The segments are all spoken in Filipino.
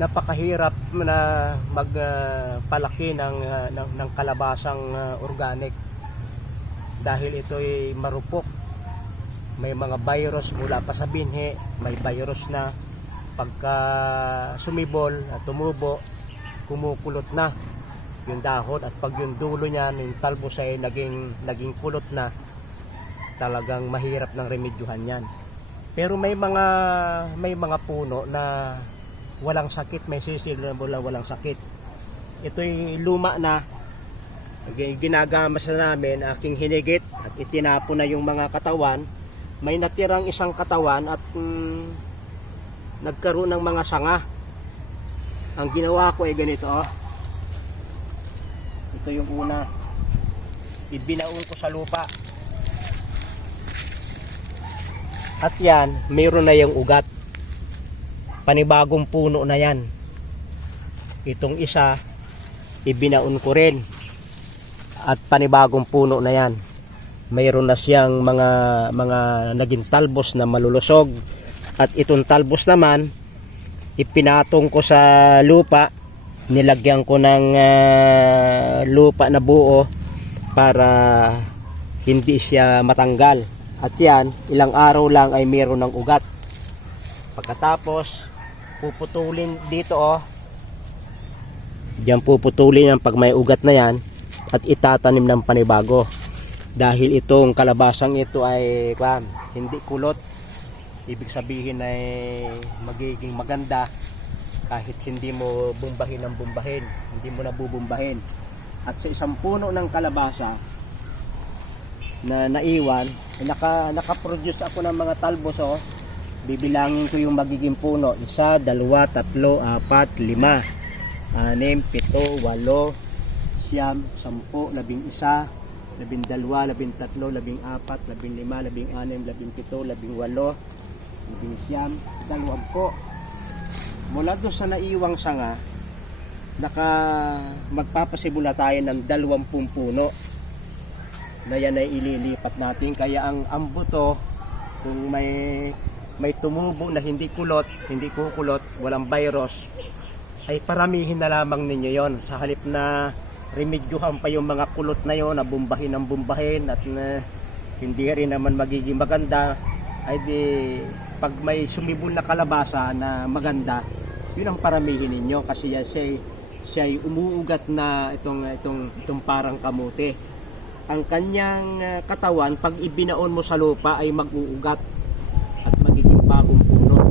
napakahirap na magpalaki ng kalabasang organic dahil ito ay marupok. May mga virus mula pa sa binhi, may virus na pagka sumibol at tumubo, kumukulot na yung dahon, at pag yung dulo niya yung talbos ay naging kulot na, talagang mahirap ng remedyohan yan. Pero may mga puno na walang sakit, may sisil na walang sakit. Ito'y luma na, ginagamas na namin, aking hinigit at itinapo na yung mga katawan. May natirang isang katawan at nagkaroon ng mga sanga. Ang ginawa ko ay ganito, oh. Ito yung una, ibinaon ko sa lupa, at yan, mayroon na yung ugat. Panibagong puno na yan. Itong isa, ibinaon ko rin, at panibagong puno na yan. Mayroon na siyang mga naging talbos na malulusog, at itong talbos naman ipinatong ko sa lupa, nilagyan ko ng lupa na buo para hindi siya matanggal, at yan, ilang araw lang ay mayroon ng ugat. Pagkatapos puputulin dito, oh, diyan puputulin yan pag may ugat na yan, at itatanim ng panibago. Dahil itong kalabasang ito ay hindi kulot, ibig sabihin ay magiging maganda kahit hindi mo bumbahin ng bumbahin, hindi mo nabubumbahin. At sa isang puno ng kalabasa na naiwan, naka-produce ako ng mga talbos, oh. Bibilangin ko yung magiging puno: 1, 2, 3, 4, 5, 6, 7, 8, 9, 10, 11, 12, 13, 14, 15, 16, 17, 18, 20. Mula doon sa naiwang sanga, magpapasibula tayo ng 20 puno na yan ay ililipat natin. Kaya ang buto, kung may tumubo na hindi kukulot, walang virus, ay paramihin na lamang ninyo yon. Sa halip na remedyohan pa yung mga kulot na yon, na bumbahin ng bumbahin, at hindi rin naman magiging maganda, ay di pag may sumibol na kalabasa na maganda, yun ang paramihin ninyo. Kasi siya ay umuugat na itong parang kamote. Ang kanyang katawan, pag ibinaon mo sa lupa, ay mag-uugat at magiging bagong puno.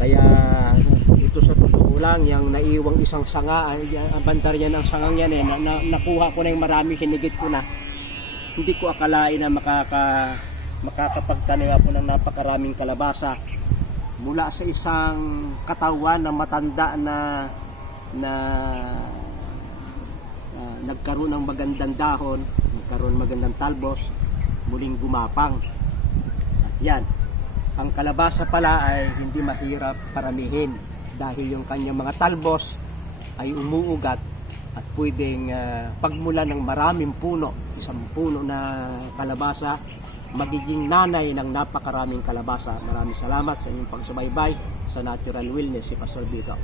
Kaya ito, sa totoo lang, yung naiwang isang sanga, ang bandar yan ng sangang yan, nakuha ko na yung marami, hinigit ko na. Hindi ko akalain na makakapagtanim ako ng napakaraming kalabasa mula sa isang katawan na matanda na nagkaroon ng magandang dahon, nagkaroon ng magandang talbos, muling gumapang. At yan, ang kalabasa pala ay hindi mahirap paramihin dahil yung kanyang mga talbos ay umuugat at pwedeng pagmula ng maraming puno, isang puno na kalabasa, magiging nanay ng napakaraming kalabasa. Maraming salamat sa inyong pagsubaybay sa Natural Wellness, si Pastor Vito.